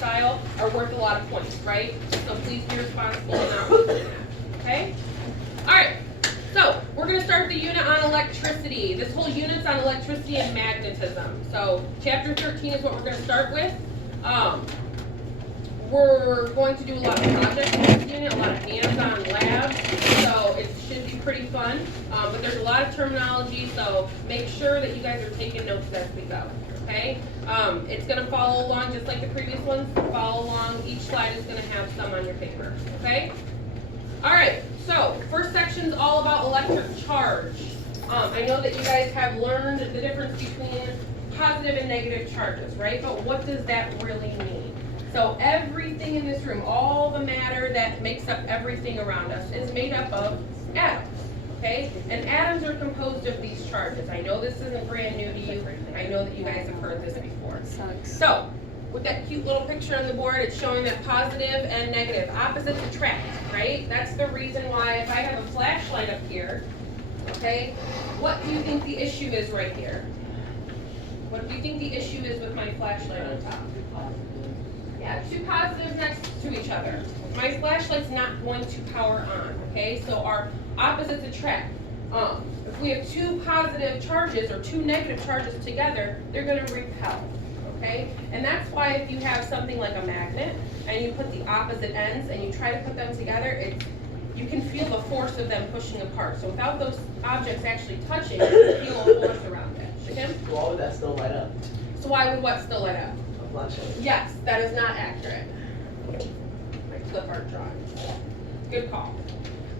style are worth a lot of points, right? So please be responsible in not doing that, okay? All right, so we're gonna start the unit on electricity. This whole unit's on electricity and magnetism. So chapter 13 is what we're gonna start with. We're going to do a lot of projects in this unit, a lot of hands-on labs, so it should be pretty fun. But there's a lot of terminology, so make sure that you guys are taking notes as we go, okay? It's going to follow along just like the previous ones. Follow along. Each slide is going to have some on your paper, okay? All right, so first section is all about electric charge. I know that you guys have learned the difference between positive and negative charges, right? But what does that really mean? So everything in this room, all the matter that makes up everything around us is made up of atoms, okay? And atoms are composed of these charges. I know this isn't brand new to you. I know that you guys have heard this before. So with that cute little picture on the board, it's showing that positive and negative opposites attract, right? That's the reason why if I have a flashlight up here, okay, what do you think the issue is right here? What do you think the issue is with my flashlight on top? Yeah, two positives next to each other. My flashlight's not going to power on, okay? So our opposites attract. If we have two positive charges or two negative charges together, they're going to repel, okay? And that's why if you have something like a magnet and you put the opposite ends and you try to put them together, you can feel the force of them pushing apart. So without those objects actually touching, you can feel a force around it. Kim? So why would that still light up? So why would what still light up? Flashlight. Yes, that is not accurate. My clip art drawing. Good call.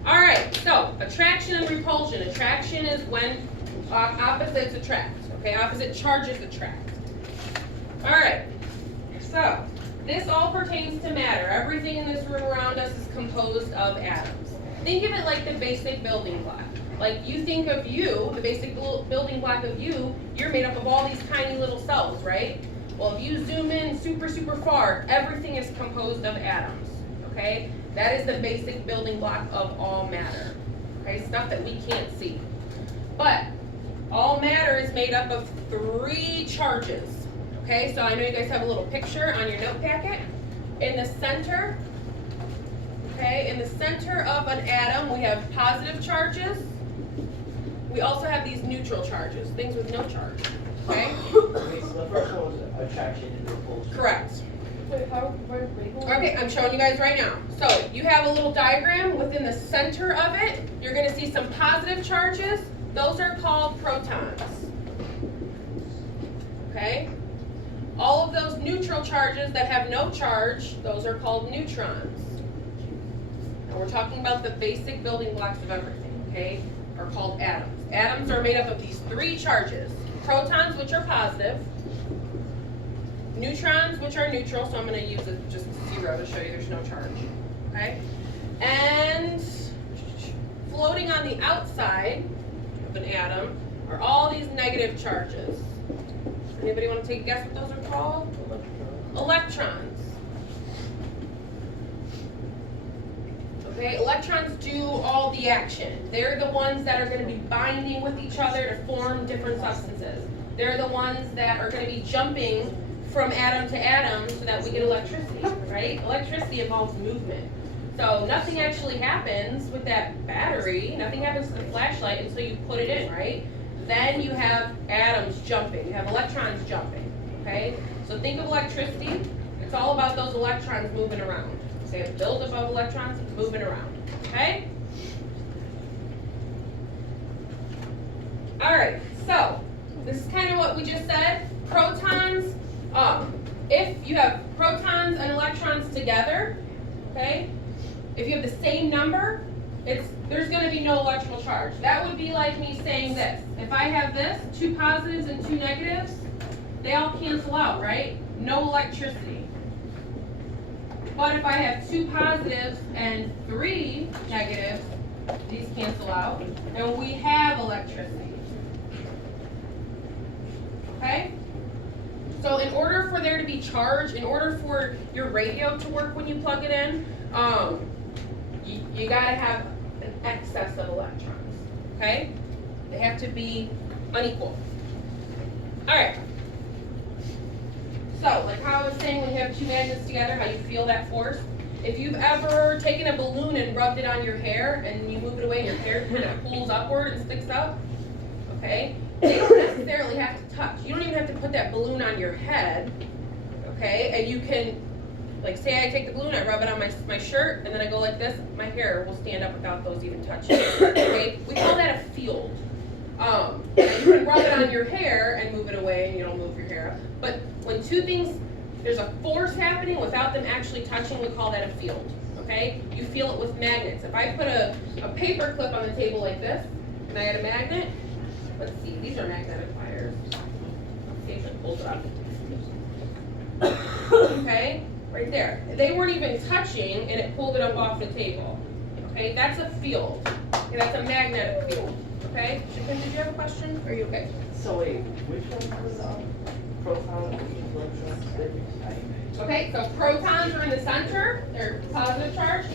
All right, so attraction and repulsion. Attraction is when opposites attract, okay? Opposite charges attract. All right, so this all pertains to matter. Everything in this room around us is composed of atoms. Think of it like the basic building block. Like you think of you, the basic building block of you, you're made up of all these tiny little cells, right? Well, if you zoom in super, super far, everything is composed of atoms, okay? That is the basic building block of all matter, okay? Stuff that we can't see. But all matter is made up of 3 charges, okay? So I know you guys have a little picture on your note packet. In the center, okay, in the center of an atom, we have positive charges. We also have these neutral charges, things with no charge, okay? Okay, so the first one was attraction and repulsion. Correct. Wait, where's Okay, I'm showing you guys right now. So you have a little diagram. Within the center of it, you're going to see some positive charges. Those are called protons. Okay? All of those neutral charges that have no charge, those are called neutrons. And we're talking about the basic building blocks of everything, okay? Are called atoms. Atoms are made up of these 3 charges. Protons, which are positive. Neutrons, which are neutral, so I'm going to use just 0 to show you there's no charge. Okay? And floating on the outside of an atom are all these negative charges. Anybody want to take a guess what those are called? Electrons. Okay, electrons do all the action. They're the ones that are going to be binding with each other to form different substances. They're the ones that are going to be jumping from atom to atom so that we get electricity, right? Electricity involves movement. So nothing actually happens with that battery, nothing happens to the flashlight until you put it in, right? Then you have atoms jumping, you have electrons jumping, okay? So think of electricity, it's all about those electrons moving around. So you have build above electrons moving around, okay? All right, so this is kind of what we just said. Protons, if you have protons and electrons together, okay, if you have the same number, there's going to be no electrical charge. That would be like me saying this. If I have this, 2 positives and 2 negatives, they all cancel out, right? No electricity. But if I have 2 positives and 3 negatives, these cancel out, and we have electricity. Okay? So in order for there to be charge, in order for your radio to work when you plug it in, you gotta have an excess of electrons. Okay? They have to be unequal. All right. So, like how I was saying, when you have two magnets together, how you feel that force. If you've ever taken a balloon and rubbed it on your hair and you move it away and your hair kind of pulls upward and sticks up, okay? They don't necessarily have to touch. You don't even have to put that balloon on your head, okay? And you can, like say I take the balloon, I rub it on my shirt, and then I go like this, my hair will stand up without those even touching, okay? We call that a field. And you can rub it on your hair and move it away and you don't move your hair up. But when two things, there's a force happening without them actually touching, we call that a field, okay? You feel it with magnets. If I put a paper clip on the table like this, and I had a magnet, let's see, these are magnetic wires. Let's see if it pulls it up. Okay, right there. They weren't even touching and it pulled it up off the table. Okay, that's a field. Okay, that's a magnetic field. Okay, Shipin, did you have a question? Are you okay? So wait, which one was proton and electrons? Okay, so protons are in the center, they're positive charge.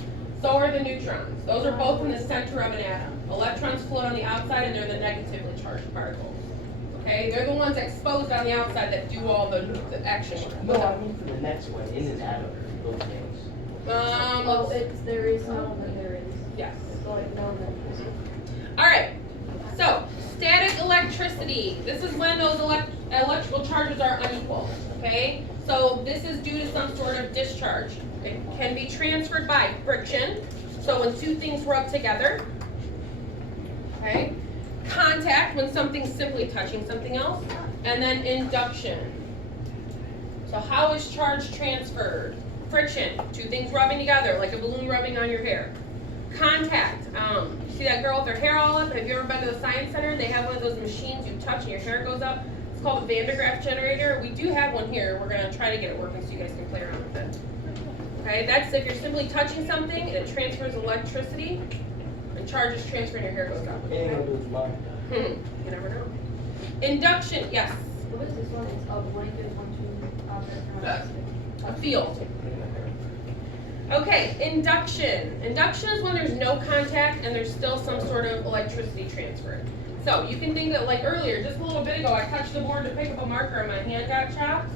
So are the neutrons. Those are both in the center of an atom. Electrons float on the outside and they're the negatively charged particles. Okay, they're the ones exposed on the outside that do all the action. No, I mean for the next one, in an atom, those things. Oh, there is no, then there is. Yes. It's like no, then there isn't. All right. So static electricity. This is when those electrical charges are unequal. Okay. So this is due to some sort of discharge. It can be transferred by friction. So when two things rub together. Okay. Contact, when something's simply touching something else. And then induction. So how is charge transferred? Friction, two things rubbing together, like a balloon rubbing on your hair. Contact, you see that girl with her hair all up? Have you ever been to the Science Center? They have one of those machines you touch and your hair goes up. It's called a Van de Graaff generator. We do have one here. We're gonna try to get it working so you guys can play around with it. Okay, that's if you're simply touching something and it transfers electricity, and charge is transferred and your hair goes up. Ain't Okay? gonna lose mine. You never know. Induction, yes, What is this one? It's a blanket one, two, a field. Okay, induction. Induction is when there's no contact and there's still some sort of electricity transferred. So you can think that like earlier, just a little bit ago, I touched the board to pick up a marker and my hand got chopped.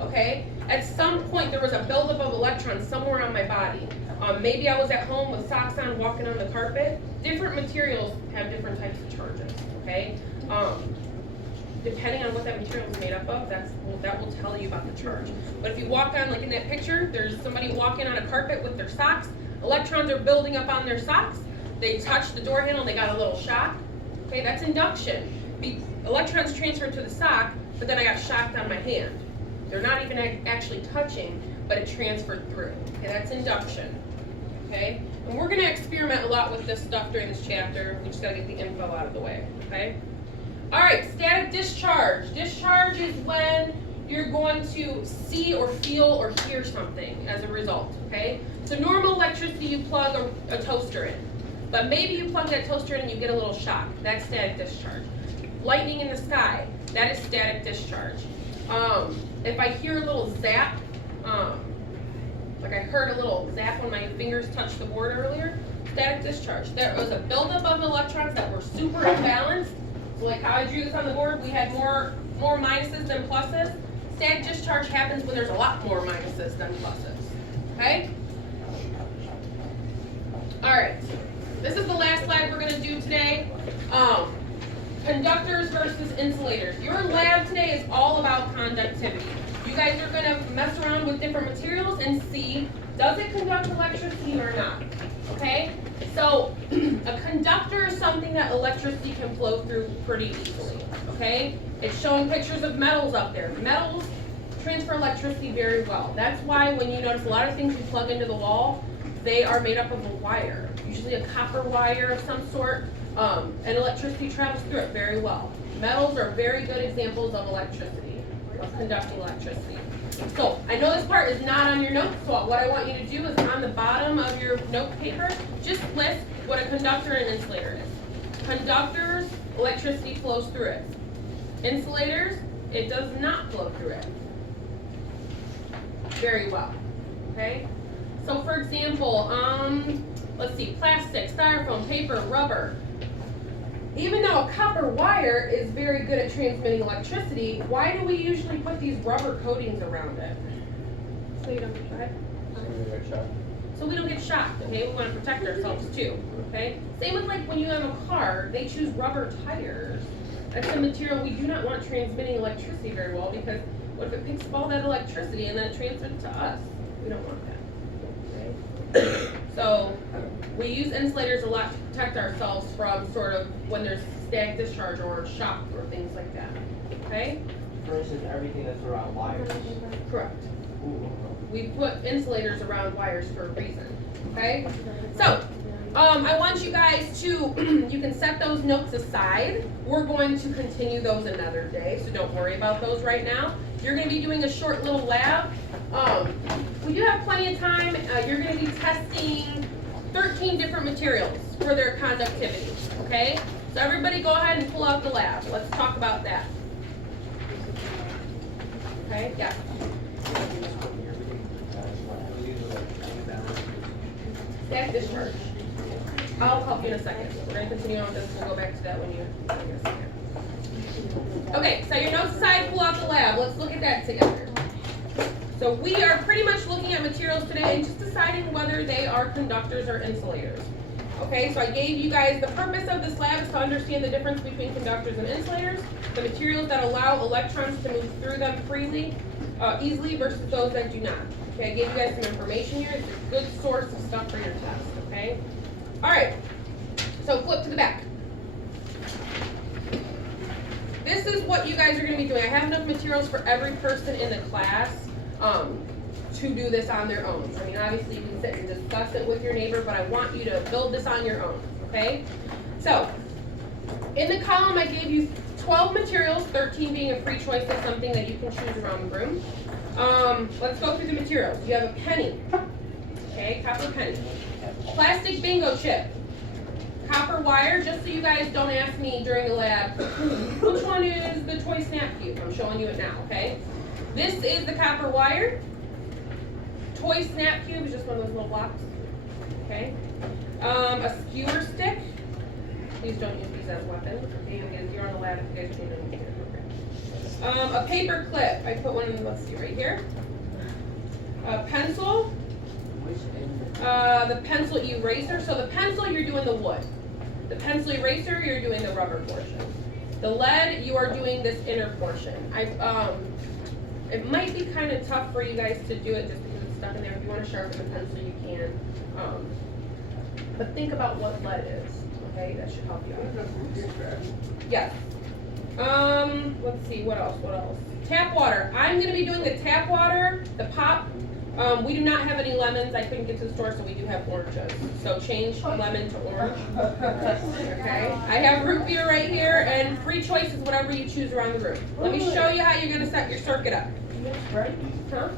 Okay, at some point there was a buildup of electrons somewhere on my body. Maybe I was at home with socks on walking on the carpet. Different materials have different types of charges, okay? Depending on what that material is made up of, that will tell you about the charge. But if you walk on, like in that picture, there's somebody walking on a carpet with their socks. Electrons are building up on their socks. They touch the door handle, they got a little shock. Okay, that's induction. Electrons transferred to the sock, but then I got shocked on my hand. They're not even actually touching, but it transferred through. Okay, that's induction. Okay, and we're gonna experiment a lot with this stuff during this chapter. We just gotta get the info out of the way. Okay. All right, static discharge. Discharge is when you're going to see or feel or hear something as a result, okay? So normal electricity, you plug a toaster in. But maybe you plug that toaster in and you get a little shock. That's static discharge. Lightning in the sky, that is static discharge. If I hear a little zap, like I heard a little zap when my fingers touched the board earlier, static discharge. There was a buildup of electrons that were super imbalanced. So like how I drew this on the board, we had more minuses than pluses. Static discharge happens when there's a lot more minuses than pluses. Okay? Alright. This is the last slide we're going to do today. Conductors versus insulators. Your lab today is all about conductivity. You guys are going to mess around with different materials and see, does it conduct electricity or not? Okay? So, a conductor is something that electricity can flow through pretty easily. Okay? It's showing pictures of metals up there. Metals transfer electricity very well. That's why when you notice a lot of things you plug into the wall, they are made up of a wire. Usually a copper wire of some sort, and electricity travels through it very well. Metals are very good examples of electricity, of conducting electricity. So, I know this part is not on your notes, so what I want you to do is on the bottom of your note paper, just list what a conductor and an insulator is. Conductors, electricity flows through it. Insulators, it does not flow through it very well, okay? So for example, let's see, plastic, styrofoam, paper, rubber. even though a copper wire is very good at transmitting electricity, why do we usually put these rubber coatings around it? So you don't get shot. So we don't get shocked, okay? We want to protect ourselves too, okay? Same with like when you have a car, they choose rubber tires. That's a material we do not want transmitting electricity very well, because what if it picks up all that electricity and then it transmits to us? We don't want that, okay? So we use insulators a lot to protect ourselves from sort of when there's static discharge or shock or things like that, okay? For instance, everything that's around wires. Correct. Ooh. We put insulators around wires for a reason, okay? So, I want you guys to, you can set those notes aside. We're going to continue those another day, so don't worry about those right now. You're gonna be doing a short little lab. We do have plenty of time. You're gonna be testing 13 different materials for their conductivity, okay? So everybody go ahead and pull out the lab. Let's talk about that. Okay, yeah. Static discharge. I'll help you in a second. We're going to continue on with this. We'll go back to that when you in a second. Okay, so your notes aside, pull out the lab. Let's look at that together. So we are pretty much looking at materials today and just deciding whether they are conductors or insulators. Okay, so I gave you guys the purpose of this lab is to understand the difference between conductors and insulators, the materials that allow electrons to move through them freely, easily versus those that do not. Okay, I gave you guys some information here. It's a good source of stuff for your test, okay? All right, so flip to the back. This is what you guys are gonna be doing. I have enough materials for every person in the class to do this on their own. I mean, obviously you can sit and discuss it with your neighbor, but I want you to build this on your own, okay? So, in the column I gave you 12 materials, 13 being a free choice of something that you can choose around the room. Let's go through the materials. You have a penny, okay, copper penny. Plastic bingo chip. Copper wire, just so you guys don't ask me during the lab, which one is the toy snap cube? I'm showing you it now, okay? This is the copper wire. Toy snap cube is just one of those little blocks, okay? A skewer stick. Please don't use these as weapons, okay? You're on the lab if you guys don't use it, okay? A paper clip. I put one, let's see, right here. A pencil. The pencil eraser. So the pencil, you're doing the wood. The pencil eraser, you're doing the rubber portion. The lead, you are doing this inner portion. It might be kind of tough for you guys to do it just because it's stuck in there. If you want to sharpen the pencil, you can. But think about what lead is. Okay, that should help you out. Yes. Let's see, what else? Tap water. I'm going to be doing the tap water, the pop. We do not have any lemons. I couldn't get to the store, so we do have oranges. So change lemon to orange. Okay. I have root beer right here, and free choice is whatever you choose around the room. Let me show you how you're going to set your circuit up. Huh?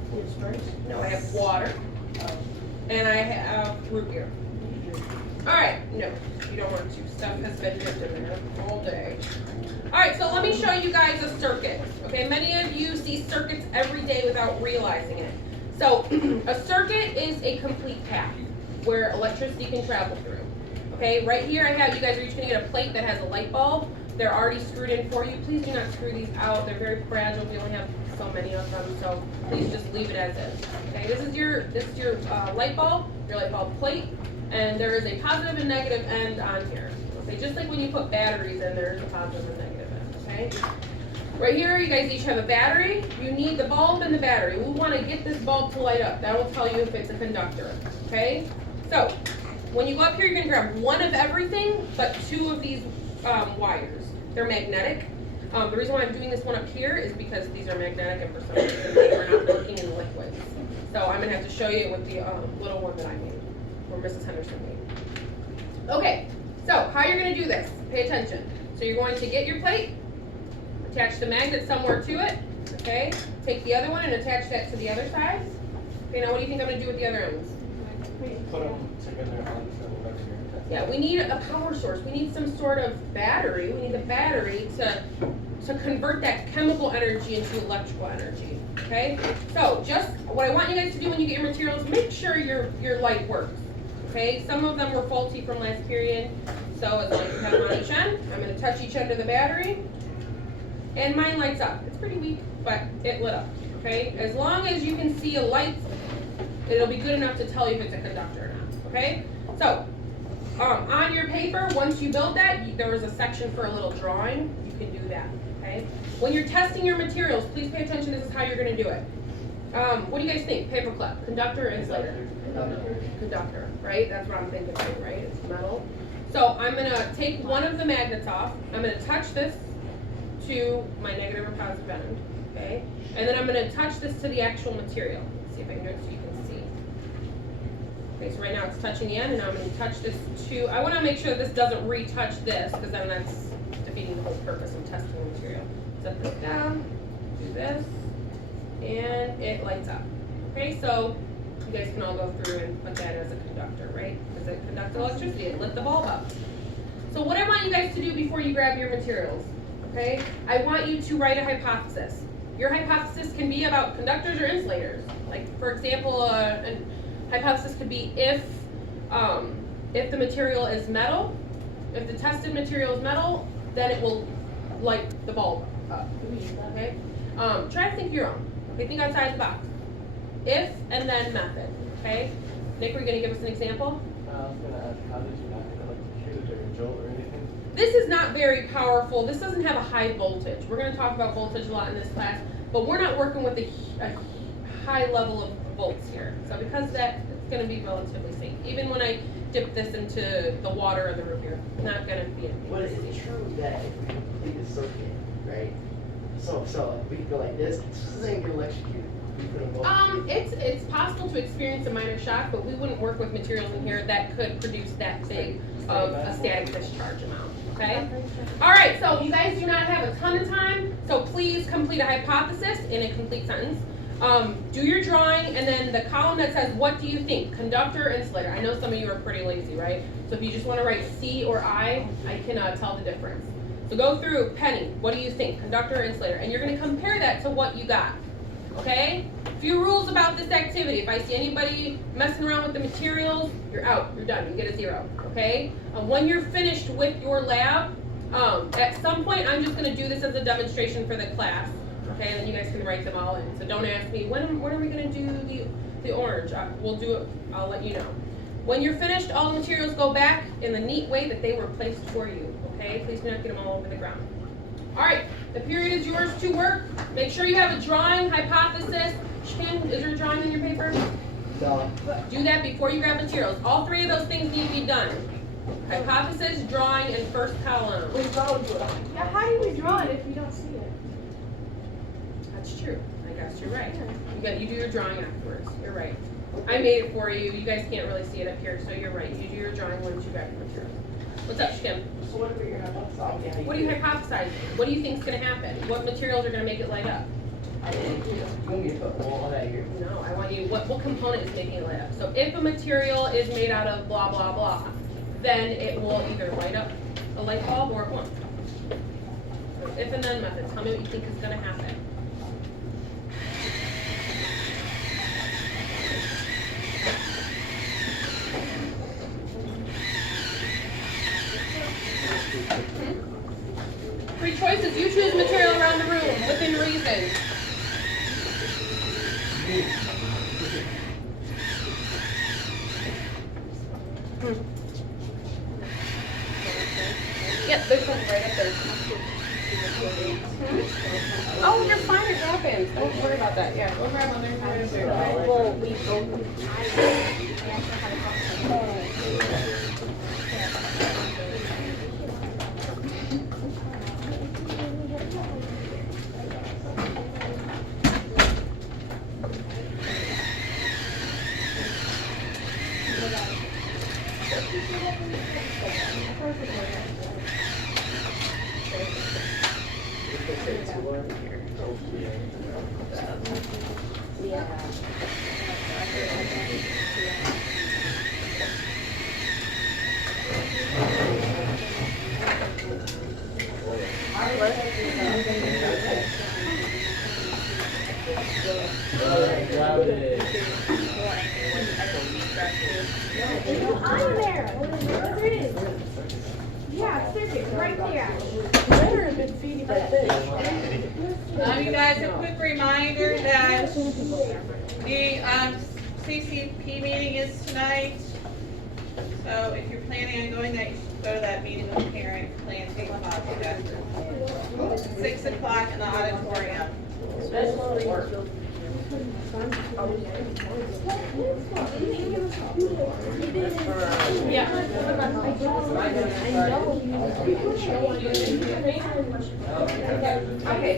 No, I have water, and I have root beer. All right. No, you don't want to. Stuff has been dipped in there all day. All right, so let me show you guys a circuit. Okay, many of you see circuits every day without realizing it. So a circuit is a complete path where electricity can travel through. Okay, right here I have, you guys are each going to get a plate that has a light bulb. They're already screwed in for you. Please do not screw these out. They're very fragile. We only have so many of them, so please just leave it as is. Okay, this is your light bulb plate, and there is a positive and negative end on here. Okay, just like when you put batteries in, there's a positive and negative end. Okay. Right here, you guys each have a battery. You need the bulb and the battery. We want to get this bulb to light up. That will tell you if it's a conductor, okay? So, when you go up here, you're going to grab one of everything, but two of these wires. They're magnetic. The reason why I'm doing this one up here is because these are magnetic, and for some reason they are not working in liquids. So I'm going to have to show you with the little one that I made, or Mrs. Henderson made. Okay, so how you're going to do this, pay attention. So you're going to get your plate, attach the magnet somewhere to it, okay? Take the other one and attach that to the other side. Okay, now what do you think I'm going to do with the other ends? Put them together on the left here. Yeah, we need a power source. We need some sort of battery. We need the battery to convert that chemical energy into electrical energy, okay? So just what I want you guys to do when you get your materials, make sure your light works, okay? Some of them were faulty from last period, so as long as you have them on each end, I'm gonna touch each end of the battery, and mine lights up. It's pretty weak, but it lit up, okay? As long as you can see a light, it'll be good enough to tell you if it's a conductor or not, okay? So, on your paper, once you build that, there was a section for a little drawing. You can do that, okay? When you're testing your materials, please pay attention. This is how you're gonna do it. What do you guys think? Paperclip, conductor, or insulator? Conductor, right? That's what I'm thinking too, right? It's metal. So I'm gonna take one of the magnets off. I'm gonna touch this to my negative or positive end, okay? And then I'm gonna touch this to the actual material. Let's see if I can do it so you can see. Okay, so right now it's touching the end, and I'm gonna touch this to, I wanna make sure that this doesn't retouch this, because then that's defeating the whole purpose of testing the material. Set this down, do this, and it lights up. Okay, so you guys can all go through and put that as a conductor, right? Does it conduct electricity? It lit the bulb up. So what I want you guys to do before you grab your materials, okay? I want you to write a hypothesis. Your hypothesis can be about conductors or insulators. Like, for example, a hypothesis could be if the material is metal, if the tested material is metal, then it will light the bulb up, okay? Try to think of your own. Okay, think outside the box. If and then method, okay? Nick, were you gonna give us an example? I was gonna ask, how did you not electrocute or jolt or anything? This is not very powerful. This doesn't have a high voltage. We're gonna talk about voltage a lot in this class, but we're not working with a high level of volts here. So because of that, it's gonna be relatively safe. Even when I dip this into the water or the root beer, not gonna be anything. But is it true that if we complete the circuit, right? So we can go like this and get electrocuted. We put a voltage. It's possible to experience a minor shock, but we wouldn't work with materials in here that could produce that big of a static discharge amount, okay? All right, so you guys do not have a ton of time, so please complete a hypothesis in a complete sentence. Do your drawing, and then the column that says, what do you think? Conductor, insulator. I know some of you are pretty lazy, right? So if you just want to write C or I can tell the difference. So go through, Penny, what do you think? Conductor, insulator. And you're going to compare that to what you got, okay? Few rules about this activity. If I see anybody messing around with the materials, you're out, you're done, you get a 0, okay? When you're finished with your lab, at some point, I'm just going to do this as a demonstration for the class. Okay, and then you guys can write them all in. So don't ask me, when are we going to do the orange? We'll do it, I'll let you know. When you're finished, all the materials go back in the neat way that they were placed for you. Okay, please do not get them all over the ground. All right, the period is yours to work. Make sure you have a drawing, hypothesis. Shan, is there a drawing in your paper? No. Do that before you grab materials. All 3 of those things need to be done. Hypothesis, drawing, and first column. Yeah, how do you draw it if you don't see it? That's true. I guess you're right. You do your drawing afterwards. You're right. I made it for you. You guys can't really see it up here, so you're right. You do your drawing once you grab your material. What's up, Shkim? So what are your hypotheses? What do you hypothesize? What do you think is going to happen? What materials are going to make it light up? You want me to put all that here? No, I want you, what component is making it light up? So if a material is made out of blah, blah, blah, then it will either light up a light bulb or it won't. So if and then method. Tell me what you think is going to happen. Three choices. You choose material around the room within reason. Yep, there's one right up there. Oh, you're fine. It happens. Don't worry about that. Yeah, go grab one. There's one right there. Well, we both. Grab it. I'm there. There it is. Yeah, circuit, right there. Better have been feeding my fish. You guys, a quick reminder that the CCP meeting is tonight. So if you're planning on going, that you should go to that meeting with parent, plan, take them out to that. 6 o'clock in the auditorium. Okay,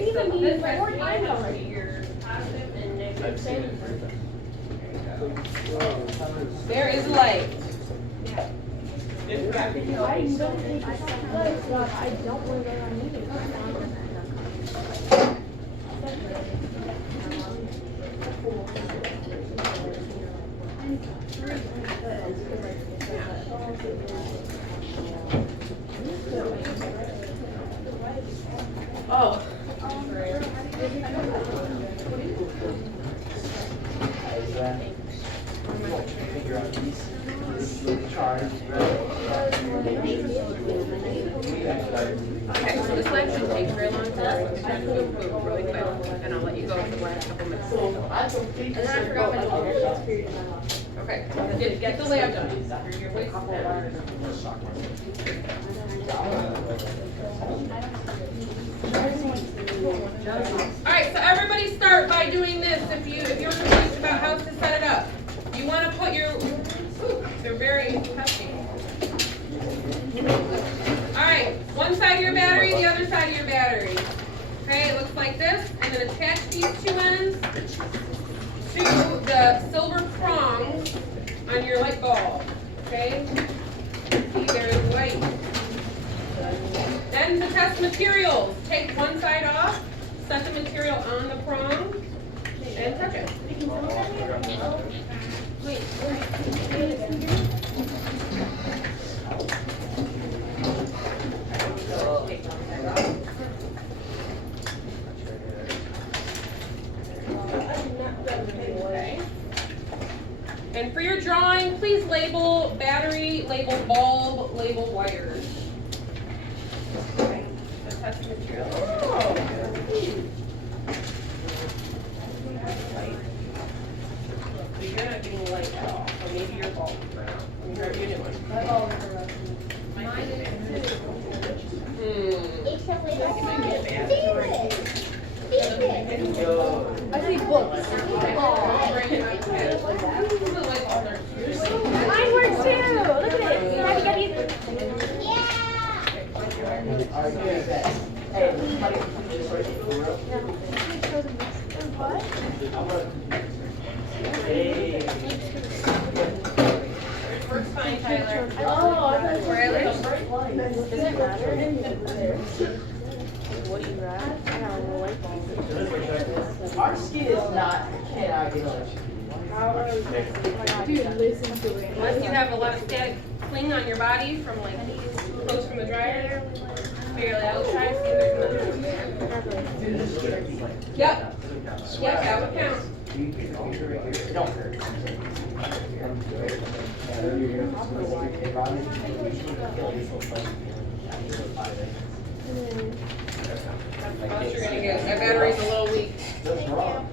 so this has to be your positive and negative thing. There is light. I don't think it's good, but I don't want to go on meetings. Oh. Figure out these charts, Okay, so this line shouldn't take very long, so I'm just gonna move really quick, and I'll let you go for the last couple minutes. So I completely. And then I forgot my Okay, get the layout done. Your waist. Alright, so everybody start by doing this if you're confused about how to set it up. You wanna put your, they're very hefty. Alright, one side of your battery, the other side of your battery. Okay, it looks like this, and then attach these two ends to the silver prongs on your light bulb. Okay? See, there's light. Then the test materials. Take one side off, set the material on the prong, and touch it. Okay. And for your drawing, please label battery, label bulb, label wires. Okay. The test material. So you're not getting light at all, or maybe your bulb. Let me grab you a new one. I see books. Mine works too. Look at it. Happy, Works fine, Tyler. Oh, I thought it was Riley? Does it matter? What do you grab? I have a light bulb. Our skin is not, cannot get electrocuted. Dude, listen to it. Unless you have a lot of static cling on your body from like clothes from the dryer. Barely, I'll try to see if there's another. Yep. Yep, that would count. It don't hurt. What you're gonna get. That battery's a little weak. That's wrong.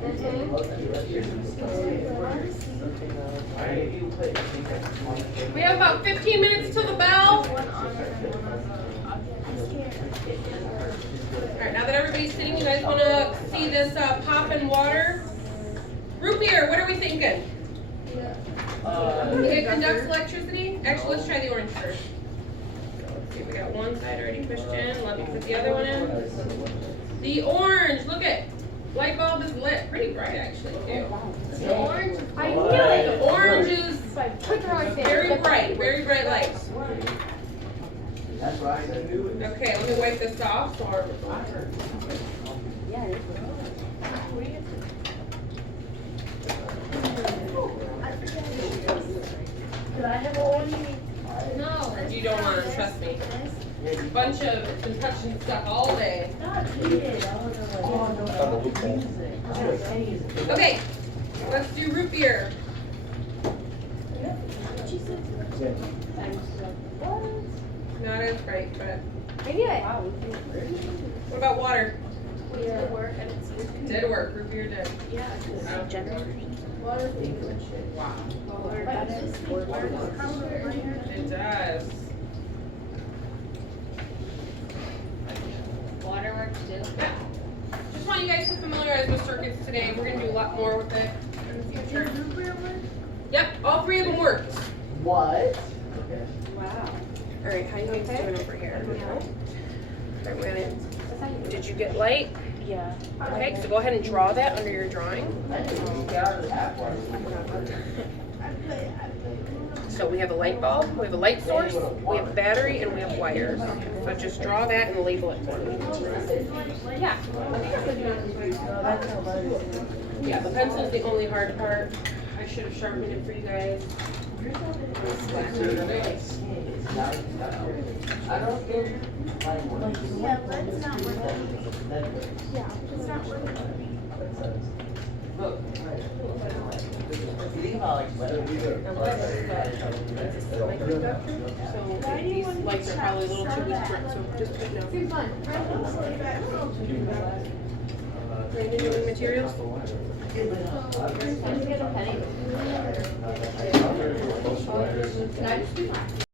We have about 15 minutes till the bell. Alright, now that everybody's sitting, you guys wanna see this poppin' water? Root beer, what are we thinking? It conducts electricity? Actually, let's try the orange first. Let's see, we got one side already pushed in. Let me put the other one in. The orange, look at, light bulb is lit, pretty bright actually too. The orange? I knew it. The orange is very bright lights. That's right. Okay, let me wipe this off. Could I have one? No. You don't want to, trust me. Bunch of construction stuff all day. Okay, let's do root beer. Not as great, but Maybe I. what about water? Did work. I didn't see it. Did work, root beer did. Yeah. Generators. Wow. Water. It does. Waterworks too. Just want you guys to familiarize with circuits today. We're gonna do a lot more with it in the future. Yep, all three of them worked. What? Okay. Wow. All right, how you guys doing over here? Alright, we're gonna, did you get light? Yeah. Okay, so go ahead and draw that under your drawing. I didn't get out of the app. So we have a light bulb, we have a light source, we have a battery, and we have wires. So just draw that and label it for me. Yeah. Yeah, the pencil's the only hard part. I should have sharpened it for you guys. I don't think Yeah, but it's not working. Yeah, it's not working. Look. Leave out like So these lights are probably a little too weak, so just put no. Seems fun. Brandon, you need materials? Can I just get a penny? Can I just do mine?